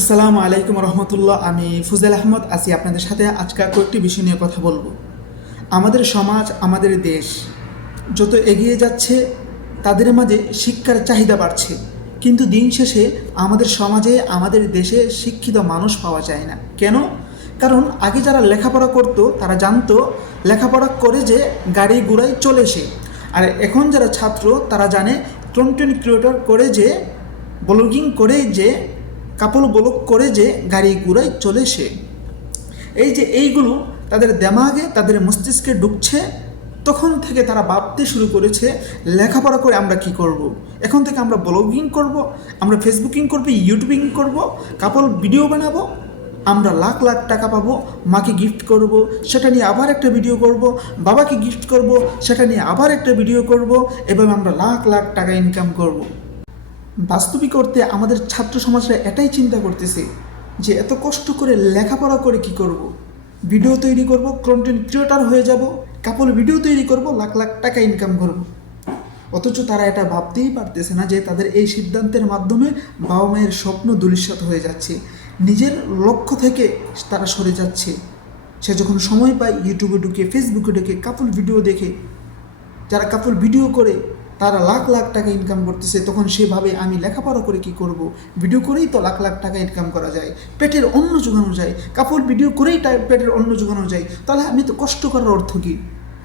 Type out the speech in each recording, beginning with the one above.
আসসালামু আলাইকুম রহমতুল্লাহ, আমি ফুজাল আহমদ, আছি আপনাদের সাথে আজকে কয়েকটি বিষয় নিয়ে কথা বলব। আমাদের সমাজ, আমাদের দেশ যত এগিয়ে যাচ্ছে, তাদের মাঝে শিক্ষার চাহিদা বাড়ছে। কিন্তু দিন শেষে আমাদের সমাজে, আমাদের দেশে শিক্ষিত মানুষ পাওয়া যায় না। কেন? কারণ আগে যারা লেখাপড়া করতো, তারা জানতো লেখাপড়া করে যে গাড়ি ঘোড়ায় চলে সে। আর এখন যারা ছাত্র, তারা জানে কন্টেন্ট ক্রিয়েটর করে যে ব্লগিং করে যে কাপড় ব্লগ করে যে গাড়ি ঘোড়ায় চলে সে এই যে এইগুলো তাদের দেমাগে, তাদের মস্তিষ্কে ঢুকছে, তখন থেকে তারা ভাবতে শুরু করেছে, লেখাপড়া করে আমরা কি করব। এখন থেকে আমরা ব্লগিং করব, আমরা ফেসবুকিং করব, ইউটিউবিং করব কাপড় ভিডিও বানাবো, আমরা লাখ লাখ টাকা পাবো, মাকে গিফট করব, সেটা নিয়ে আবার একটা ভিডিও করব, বাবাকে গিফট করব, সেটা নিয়ে আবার একটা ভিডিও করব এবং আমরা লাখ লাখ টাকা ইনকাম করব। বাস্তবিক করতে আমাদের ছাত্র সমাজরা এটাই চিন্তা করতেছে যে এত কষ্ট করে লেখাপড়া করে কি করব। ভিডিও তৈরি করব কন্টেন্ট ক্রিয়েটার হয়ে যাব কাপড় ভিডিও তৈরি করব, লাখ লাখ টাকা ইনকাম করব। অথচ তারা এটা ভাবতেই পারতেছে না যে তাদের এই সিদ্ধান্তের মাধ্যমে বাবা মায়ের স্বপ্ন দুলিশ্বাত হয়ে যাচ্ছে। নিজের লক্ষ্য থেকে তারা সরে যাচ্ছে। সে যখন সময় পায় ইউটিউবে ঢুকে ফেসবুকে ঢুকে কাপড় ভিডিও দেখে, যারা কাপড় ভিডিও করে তারা লাখ লাখ টাকা ইনকাম করতেছে, তখন সেভাবে আমি লেখাপড়া করে কি করব? ভিডিও করেই তো লাখ লাখ টাকা ইনকাম করা যায়। পেটের অন্ন যোগানো যায়, কাপড় ভিডিও করেই পেটের অন্ন যোগানো যায়। তাহলে আমি তো কষ্ট করার অর্থ কী?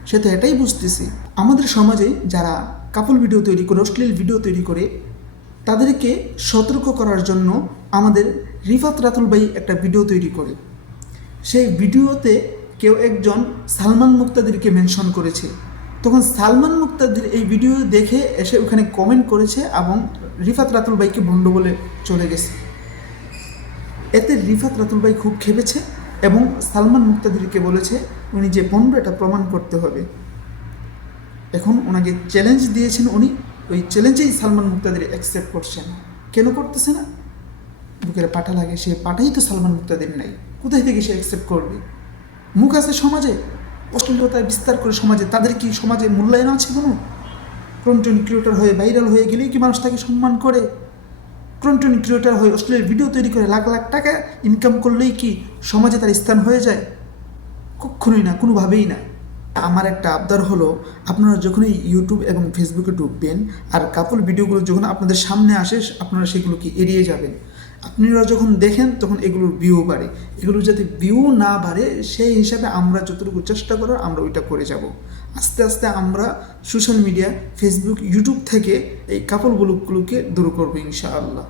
সে তো এটাই বুঝতেছি। আমাদের সমাজে যারা কাপড় ভিডিও তৈরি করে, অশ্লীল ভিডিও তৈরি করে, তাদেরকে সতর্ক করার জন্য আমাদের রিফাত রাতুল ভাই একটা ভিডিও তৈরি করে। সেই ভিডিওতে কেউ একজন সালমান মুক্তাদিরকে মেনশন করেছে। তখন সালমান মুক্তাদির এই ভিডিও দেখে এসে ওখানে কমেন্ট করেছে এবং রিফাত রাতুল ভাইকে ভণ্ড বলে চলে গেছে। এতে রিফাত রাতুল ভাই খুব খেপেছে এবং সালমান মুক্তাদিরকে বলেছে, উনি যে ভণ্ড, এটা প্রমাণ করতে হবে। এখন ওনাকে চ্যালেঞ্জ দিয়েছেন উনি। ওই চ্যালেঞ্জেই সালমান মুক্তাদির অ্যাকসেপ্ট করছেন। কেন করতেছে না? বুকের পাঠা লাগে, সে পাঠাই তো সালমান মুক্তাদির নাই। কোথায় থেকে সে অ্যাকসেপ্ট করবে? মুখ আছে সমাজে। অশ্লীলতা বিস্তার করে সমাজে, তাদের কি সমাজে মূল্যায়ন আছে কোনো? কন্টেন্ট ক্রিয়েটর হয়ে ভাইরাল হয়ে গেলেই কি মানুষ তাকে সম্মান করে? কন্টেন্ট ক্রিয়েটর হয়ে অশ্লীল ভিডিও তৈরি করে লাখ লাখ টাকা ইনকাম করলেই কি সমাজে তার স্থান হয়ে যায়? কখনোই না, কোনোভাবেই না। আমার একটা আবদার হলো, আপনারা যখনই ইউটিউব এবং ফেসবুকে ঢুকবেন আর কাপড় ভিডিওগুলো যখন আপনাদের সামনে আসে, আপনারা সেগুলোকে এড়িয়ে যাবেন? আপনারা যখন দেখেন, তখন এগুলোর ভিউ বাড়ে। এগুলো যাতে ভিউ না বাড়ে, সেই হিসাবে আমরা যতটুকু চেষ্টা করার, আমরা ওইটা করে যাব। আস্তে আস্তে আমরা সোশ্যাল মিডিয়া ফেসবুক ইউটিউব থেকে এই কাপড় ব্লগগুলোকে দূর করব, ইনশাআল্লাহ।